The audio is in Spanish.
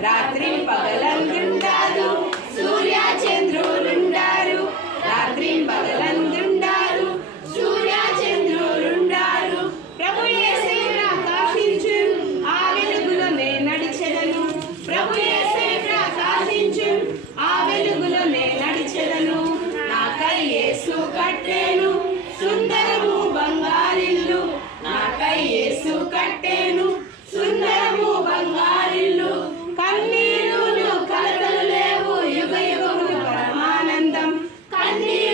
la tripa del Annie.